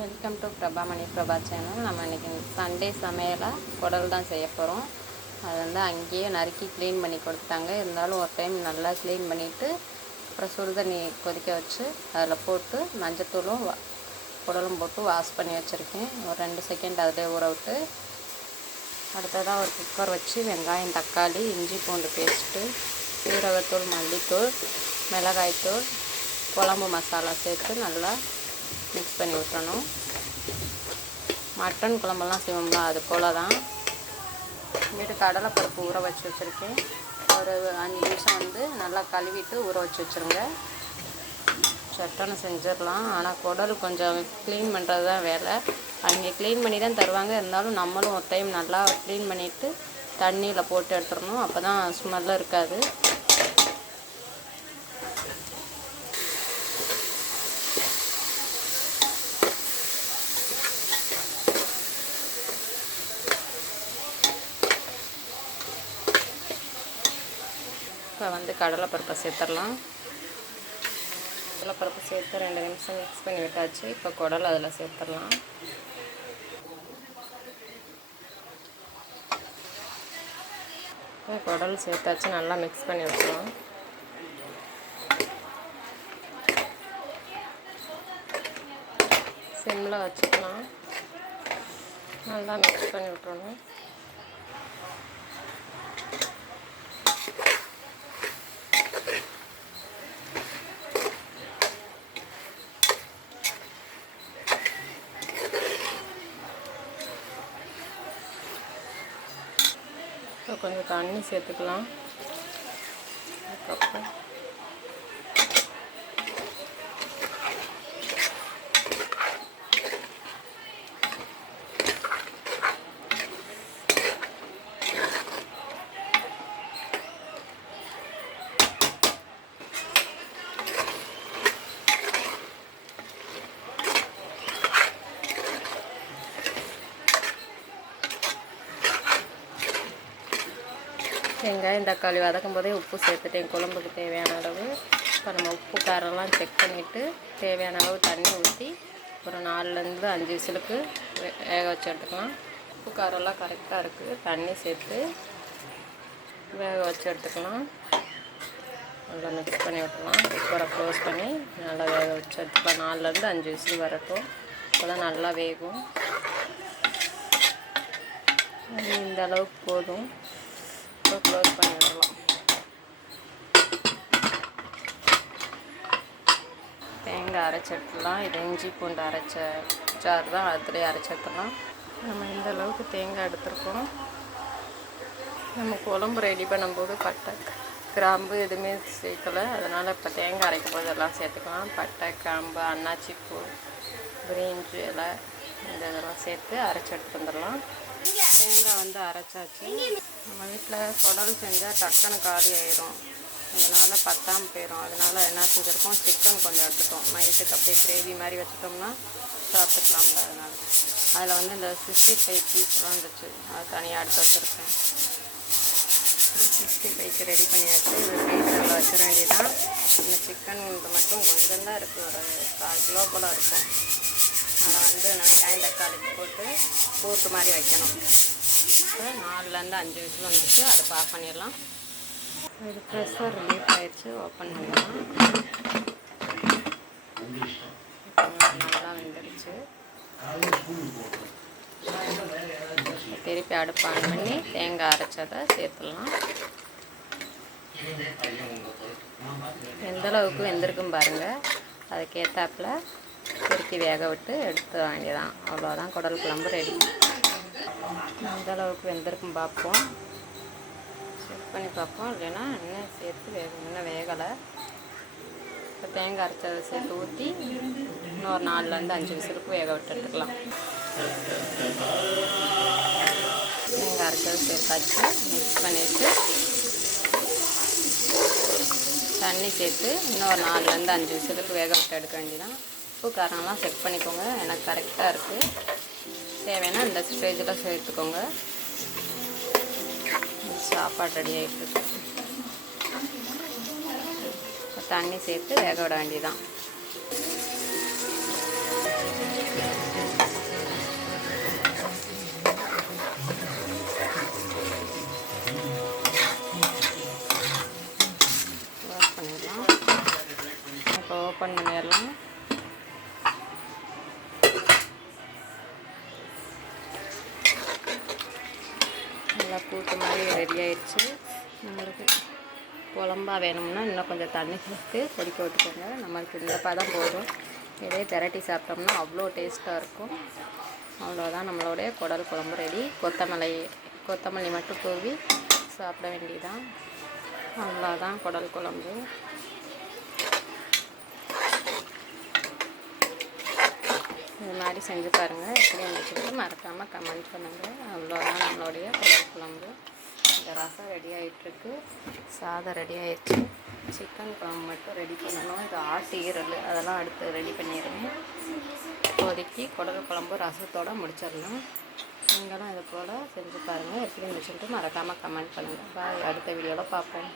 Welcome to Prabha Mani Prabha channel நம்ம இன்றைக்கி Sunday சமையலாக குடல் தான் செய்ய போகிறோம் அது வந்து அங்கேயே நறுக்கி க்ளீன் பண்ணி கொடுத்தாங்க இருந்தாலும் ஒரு டைம் நல்லா க்ளீன் பண்ணிவிட்டு அப்புறம் சுடுதண்ணி கொதிக்க வச்சு அதில் போட்டு மஞ்சத்தூளும் குடலும் போட்டு வாஷ் பண்ணி வச்சுருக்கேன். ஒரு ரெண்டு செகண்ட் அதிலே ஊற விட்டு அடுத்ததாக ஒரு குக்கர் வச்சு வெங்காயம் தக்காளி இஞ்சி பூண்டு பேஸ்ட்டு சீரகத்தூள் மல்லித்தூள் மிளகாய்த்தூள் குழம்பு மசாலா சேர்த்து நல்லா மிக்ஸ் பண்ணி விட்டுறணும் மட்டன் குழம்பெல்லாம் செய்வோம்ல அது போல் தான் இங்கிட்டு கடலைப்பருப்பு ஊற வச்சு வச்சுருக்கேன். ஒரு அஞ்சு நிமிஷம் வந்து நல்லா கழுவிட்டு ஊற வச்சு வச்சுருங்க. சட்டனை செஞ்சிடலாம். ஆனால் குடல் கொஞ்சம் க்ளீன் பண்ணுறது தான் வேலை. அங்கே க்ளீன் பண்ணி தான் தருவாங்க. இருந்தாலும் நம்மளும் ஒரு டைம் நல்லா க்ளீன் பண்ணிவிட்டு தண்ணியில் போட்டு எடுத்துடணும். அப்போ தான் ஸ்மெல்லாம் இருக்காது. வந்து கடலைப்பருப்பை சேர்த்துடலாம். கடலைப்பருப்பு சேர்த்து ரெண்டு நிமிஷம் மிக்ஸ் பண்ணி விட்டாச்சு. இப்போ குடல் அதில் சேர்த்துடலாம். இப்போ குடல் சேர்த்தாச்சு. நல்லா மிக்ஸ் பண்ணி விட்டுலாம் சிம்மில் வச்சுக்கலாம். நல்லா மிக்ஸ் பண்ணி விட்டுறணும். கொஞ்சம் தண்ணி சேர்த்துக்கலாம். அதுக்கப்புறம் வெங்காயம் தக்காளி வதக்கும் போதே உப்பு சேர்த்துட்டேன். குழம்புக்கு தேவையான அளவு. இப்போ நம்ம உப்பு காரம்லாம் செக் பண்ணிவிட்டு தேவையான அளவு தண்ணி ஊற்றி ஒரு நாலுலேருந்து அஞ்சு விசிலுக்கு வே- வேக வச்சு எடுத்துக்கலாம். உப்பு காரம்லாம் கரெக்டாக இருக்குது தண்ணி சேர்த்து வேக வச்சு எடுத்துக்கலாம். நல்லா மிக்ஸ் பண்ணி விட்டுலாம் குக்கரை க்ளோஸ் பண்ணி நல்லா வேக வச்சு எடுத்துக்கலாம். நாலுலேருந்து அஞ்சு விசில் வரட்டும். அப்போ நல்லா வேகும். இந்த அளவுக்கு போதும். இப்போ க்ளோஸ் பண்ணி விடலாம் தேங்காய் அரைச்சி எடுத்துடலாம் இது இஞ்சி பூண்டு அரைச்ச ஜார் தான். அதுலேயே அரைச்சி எடுத்துடலாம் நம்ம இந்த அளவுக்கு தேங்காய் எடுத்திருக்கோம். நம்ம குழம்பு ரெடி பண்ணும்போது பட்டை கிராம்பு எதுவுமே சேர்க்கலை. அதனால் இப்போ தேங்காய் அரைக்கும் போது எல்லாம் சேர்த்துக்கலாம். பட்டை கிராம்பு அன்னாச்சிப்பூ பூ இலை இந்த இதெல்லாம் சேர்த்து அரைச்சி எடுத்து வந்துடலாம். தேங்காய் வந்து அரைச்சாச்சு. நம்ம வீட்டில் குடல் செஞ்சால் டக்குன்னு காலி ஆயிரும். அதனால் பத்தாமல் போயிடும் அதனால் என்ன செஞ்சுருக்கோம்? சிக்கன் கொஞ்சம் எடுத்துட்டோம். நைட்டுக்கு அப்படியே கிரேவி மாதிரி வச்சுட்டோம்னா சாப்பிட்டுக்கலாம்ல அதனால். அதில் வந்து இந்த சிக்ஸ்டி ஃபைவ் பீஸ்லாம் இருந்துச்சு. அது தனியாக எடுத்து வச்சுருக்கேன். சிக்ஸ்டி ஃபைவ்க்கு ரெடி பண்ணியாச்சு. இது ஃப்ரீசரில் வச்சிட வேண்டியதான் இந்த சிக்கன் இது மட்டும் கொஞ்சம் தான் இருக்குது ஒரு கால் கிலோ போல் இருக்கும். அதை வந்து வெங்காயம் தக்காளிக்கு போட்டு கூட்டு மாதிரி வைக்கணும். இப்போ நாலுலேருந்து அஞ்சு விசில் வந்துச்சு. அதை பாஸ் பண்ணிடலாம். இது ப்ரெஷர் ரிலீஃப் ஆயிடுச்சு. ஓப்பன் பண்ணலாம் நல்லா வந்துடுச்சு திருப்பி அடுப்பு ஆன் பண்ணி தேங்காய் அரைச்சதை சேர்த்துடலாம். எந்த அளவுக்கு வெந்திருக்கும் பாருங்கள் அதுக்கேற்றாப்புல திருப்பி வேக விட்டு எடுத்து வேண்டியதான் அவ்வளோதான் குடல் குழம்பு ரெடி எந்த அளவுக்கு வெந்திருக்கும் பார்ப்போம் செக் பண்ணி பார்ப்போம் இல்லைன்னா இன்னும் சேர்த்து வேக இன்னும் வேகலை. இப்போ தேங்காய் அரைச்சதை சேர்த்து ஊற்றி இன்னொரு நாலுலேருந்து அஞ்சு விசிலுக்கு வேக விட்டு எடுத்துக்கலாம். தேங்காய் அரைச்சதை சேர்த்தாச்சு. மிக்ஸ் பண்ணிவிட்டு தண்ணி சேர்த்து இன்னொரு நாலுலேருந்து அஞ்சு விசிலுக்கு வேக விட்டு எடுக்க வேண்டியதான் உப்பு காரம்லாம் செக் பண்ணிக்கோங்க. எனக்கு கரெக்டாக இருக்குது தேவைன்னா இந்த ஸ்டேஜில் சேர்த்துக்கோங்க. சாப்பாடு ரெடி ஆகிட்டு தண்ணி சேர்த்து வேக விட வேண்டியதான் பண்ணிடலாம். இப்போ ஓப்பன் பண்ணிடலாம். கூட்டு மாதிரி ரெடி ஆயிடுச்சு நம்மளுக்கு குழம்பா வேணும்னா இன்னும் கொஞ்சம் தண்ணி சேர்த்து கொதிக்க விட்டுக்கோங்க. நம்மளுக்கு இந்த பதம் போதும். இதே திரட்டி சாப்பிட்டோம்னா அவ்வளோ டேஸ்ட்டாக இருக்கும். அவ்வளோதான் நம்மளோடைய குடல் குழம்பு ரெடி கொத்தமல்லி கொத்தமல்லி மட்டும் தூவி சாப்பிட வேண்டியதான் அவ்வளோதான் குடல் குழம்பு. இது மாதிரி செஞ்சு பாருங்கள் எப்படி இருந்துச்சுன்னு மறக்காமல் கமெண்ட் பண்ணுங்கள் அவ்வளோதான் நம்மளுடைய குடல் குழம்பு. இந்த ரசம் ரெடி ஆகிட்டுருக்கு சாதம் ரெடி ஆகிடுச்சு சிக்கன் குழம்பு மட்டும் ரெடி பண்ணணும். இது ஆட்டு ஈரல். அதெல்லாம் அடுத்து ரெடி பண்ணிடுங்க இப்போதைக்கு குடல் குழம்பு ரசத்தோடு முடிச்சிடலாம் நீங்களும் இது போல் செஞ்சு பாருங்கள் எப்படி இருந்துச்சுன்ட்டு மறக்காமல் கமெண்ட் பண்ணுங்கள் பாய். அடுத்த வீடியோவில் பார்ப்போம்.